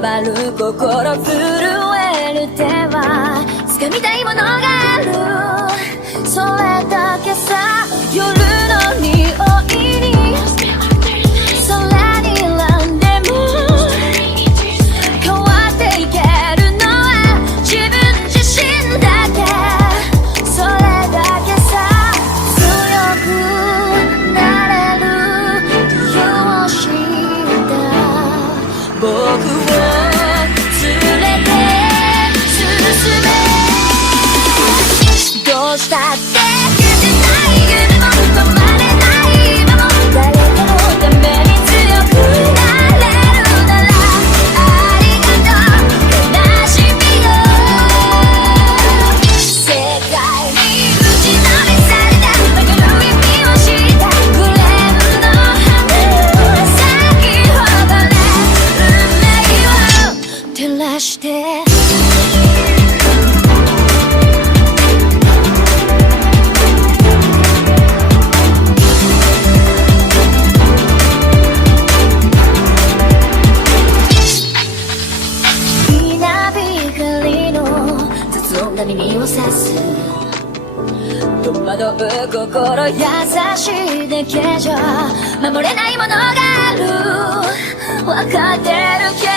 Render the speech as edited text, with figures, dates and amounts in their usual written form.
回る心震える手は掴みたいものがある、それだけさ。夜の匂いに空に選んでも変わっていけるのは自分自身だけ、それだけさ。強くなれる理由を知った僕を連れて進め、どうしたって夢も止まれない今も誰かのために強くなれるならありがとう悲しみよ、世界に打ちのめされた曲の意味を知ったグレープの花を咲き誇れ運命を照らして耳を刺す戸惑う心優しいだけじゃ守れないものがある、分かってるけど